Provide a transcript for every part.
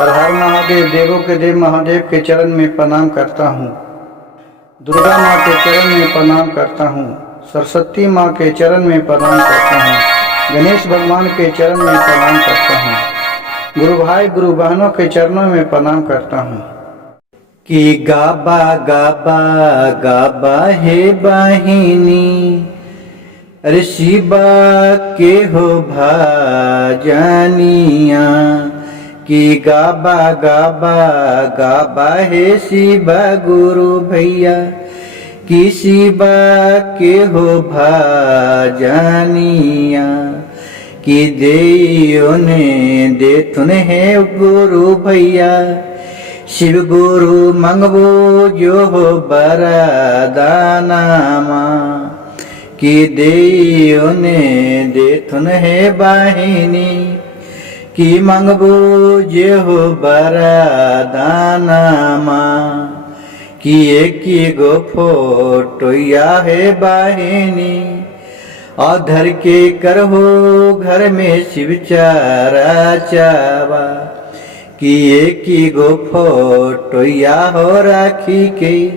हर हर महादेव, देवों के देव महादेव के चरण में प्रणाम करता हूँ। दुर्गा माँ के चरण में प्रणाम करता हूँ। सरस्वती माँ के चरण में प्रणाम करता हूँ। गणेश भगवान के चरण में प्रणाम करता हूँ। गुरु भाई गुरु बहनों के चरणों में प्रणाम करता हूँ। कि गाबा गाबा गाबा हे बाहिनी, अरे शिवा के हो भाजनिया। कि गाबा गाबा गाबा हे शिवा गुरु भैया, कि शिवा के हो भाजनिया। कि देयो ने देतुन है गुरु भैया, शिव गुरु मंगबो जो हो बरदानामा। कि देयो ने देथुन है बाहिनी, कि मंगबो जो हो बरदानामा। कि एक गो फोटोया है बाहिनी, अधर के करहो घर में शिव चारा चावा। कि एक गो फोटोया हो राखी के,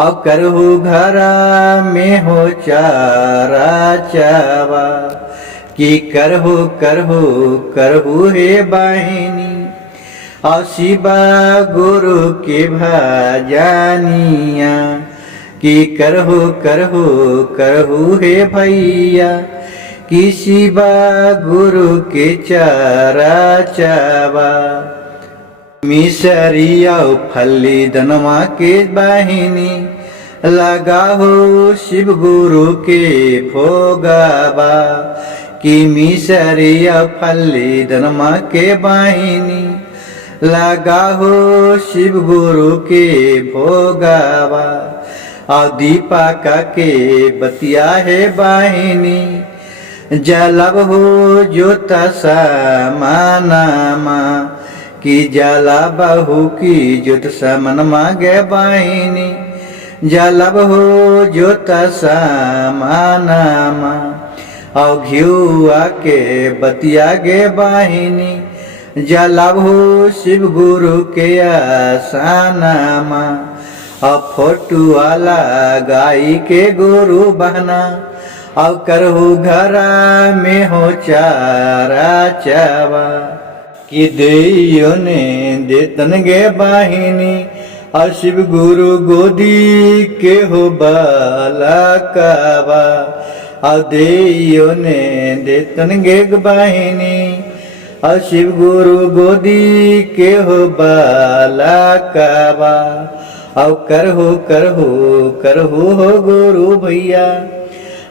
और करहु घरा में हो चारा चावा। कि करहु करहु करहु हे बाहिनी, और शिवा गुरु के भाजनिया। कि करहु करहु करहु हे भैया, कि शिवा गुरु के चारा चावा। मिसरिया फली धनमा के बाहिनी, लगा हो शिव गुरु के भोगाबा। कि मिसरिया फली धनमा के बाहिनी, लगा हो शिव गुरु के भोगाबा। और दीपका के बतिया है बाहिनी, जलब हो जोता समानामा। कि जला बहु की जोत समन मांगे बाहिनी, जलब हो जोत समानामा। और घियुआ के बतिया गे बाहिनी, जलब हो शिव गुरु के आसानामा। और फोटो वाला गाई के गुरु बहना, और करहु घरा में हो चारा चावा। कि देयो ने देतन गे बाहिनी, और शिव गुरु गोदी के हो बालकावा। और देयो ने देतन गे बाहिनी, और शिव गुरु गोदी के हो बालकावा। और करहु करहु करहु हो गुरु भैया,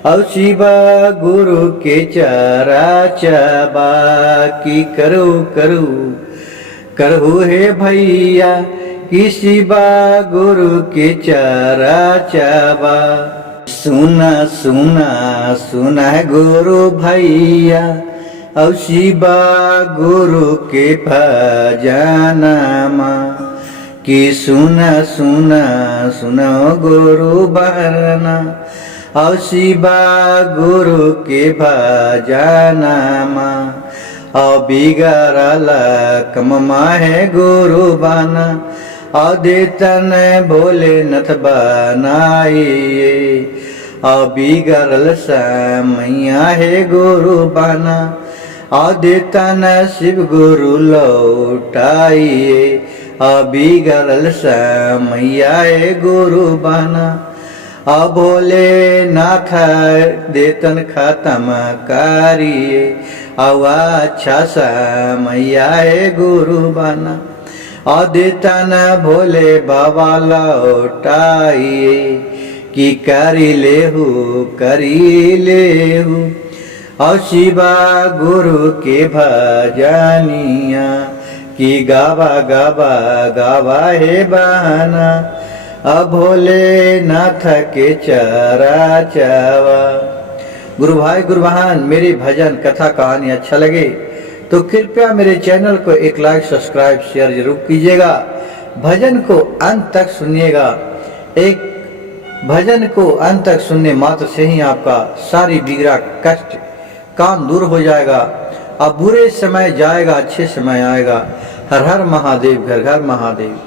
और शिवा गुरु के चारा चाबा। कि करो करो करहु हे भैया, कि शिवा गुरु के चारा चाबा। सुना सुना सुना गुरु भैया, और शिवा गुरु के भजनमा। कि सुना सुना सुना गुरु बहना, और शिवा गुरु के भजनमा। और बिगड़ल कममा है गुरु बना, और देतन भोलेनाथ बनाइए। और बिगड़ल समैया है गुरु बना, और देतन शिव गुरु लौटाइए। और बिगड़ल समैया है गुरु बना, और भोलेनाथ देतन खत्म करिए। और अच्छा समैया है गुरु बना, और देतन भोले बाबा लौटाइए। कि करी लेहू और शिवा गुरु के भजनिया। कि गावा गावा गावा हे बहना, अब भोलेनाथ के चारा चावा। गुरु भाई गुरु बहन, मेरी भजन कथा कहानी अच्छा लगे तो कृपया मेरे चैनल को एक लाइक सब्सक्राइब शेयर जरूर कीजिएगा। भजन को अंत तक सुनिएगा। एक भजन को अंत तक सुनने मात्र से ही आपका सारी बिगड़ा कष्ट काम दूर हो जाएगा। अब बुरे समय जाएगा, अच्छे समय आएगा। हर हर महादेव, घर घर महादेव।